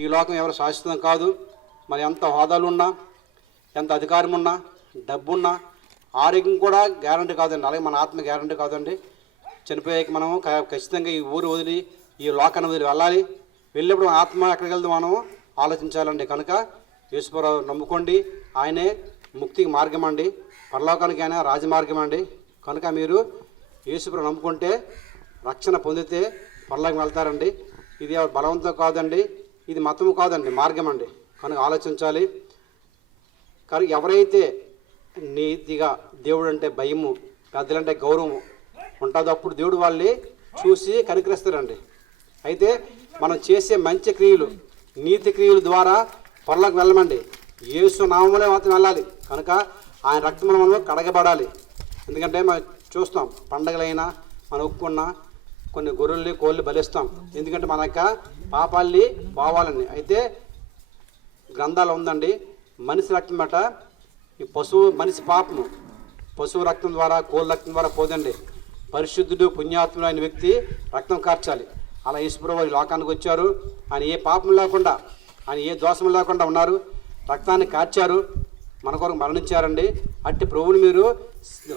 ఈ లోకం ఎవరు శాశ్వతం కాదు. మరి ఎంత హోదాలు ఉన్నా, ఎంత అధికారం ఉన్నా, డబ్బున్నా, ఆరోగ్యం కూడా గ్యారంటీ కాదండి. అలాగే మన ఆత్మ గ్యారంటీ కాదండి. చనిపోయాక మనం ఖచ్చితంగా ఈ ఊరు వదిలి, ఈ లోకాన్ని వదిలి వెళ్ళాలి. వెళ్ళినప్పుడు మన ఆత్మ ఎక్కడికి వెళ్తే మనం ఆలోచించాలండి. కనుక యేసుప్రభువు నమ్ముకోండి. ఆయనే ముక్తికి మార్గం అండి, పరలోకానికి ఆయన రాజమార్గం అండి. కనుక మీరు యేసుప్రభువు నమ్ముకుంటే రక్షణ పొందితే పరలోకం వెళ్తారండి. ఇది బలవంతం కాదండి, ఇది మతము కాదండి, మార్గం అండి. కనుక ఆలోచించాలి. కానీ ఎవరైతే నీతిగా దేవుడు అంటే భయము, పెద్దలంటే గౌరవం ఉంటుందో అప్పుడు దేవుడు వాళ్ళని చూసి కనికరిస్తారండి. అయితే మనం చేసే మంచి క్రియలు, నీతి క్రియల ద్వారా పరలోకి వెళ్ళమండి. యేసు నామములో మాత్రం వెళ్ళాలి. కనుక ఆయన రక్తంలో మనం కడగబడాలి. ఎందుకంటే మనం చూస్తాం, పండగలైనా మనం ఒప్పుకున్నా కొన్ని గొర్రెల్ని కోళ్ళు బలిస్తాం. ఎందుకంటే మన యొక్క పాపాల్ని పోవాలని. అయితే గ్రంథాలు ఉందండి, మనిషి రక్తం బట్ట ఈ మనిషి పాపము పశువు రక్తం ద్వారా, కోళ్ళ రక్తం ద్వారా పోదండి. పరిశుద్ధుడు పుణ్యాత్ముడు అయిన వ్యక్తి రక్తం కార్చాలి. అలా యేసుప్రభువు లోకానికి వచ్చారు. ఆయన ఏ పాపం లేకుండా, ఆయన ఏ దోషం లేకుండా ఉన్నారు. రక్తాన్ని కార్చారు, మన కొరకు మరణించారండి. అట్టి ప్రభువుని మీరు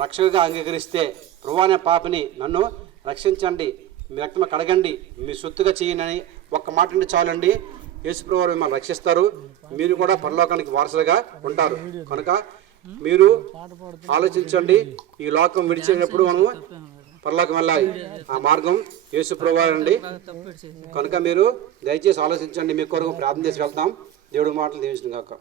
రక్షకుగా అంగీకరిస్తే, ప్రభు అనే పాపని నన్ను రక్షించండి, మీ రక్తం కడగండి, మీ సొత్తుగా చేయనని ఒక్క మాట అంటే చాలండి. యేసుప్రభువు మిమ్మల్ని రక్షిస్తారు. మీరు కూడా పరలోకానికి వారసులుగా ఉంటారు. కనుక మీరు ఆలోచించండి. ఈ లోకం విడిచేటప్పుడు మనం పరలోకం వెళ్ళాలి. ఆ మార్గం యేసుప్రభువు అండి. కనుక మీరు దయచేసి ఆలోచించండి. మీ కొరకు ప్రార్థన చేసి వెళ్తాం. దేవుడి మాటలు దీవించును గాక.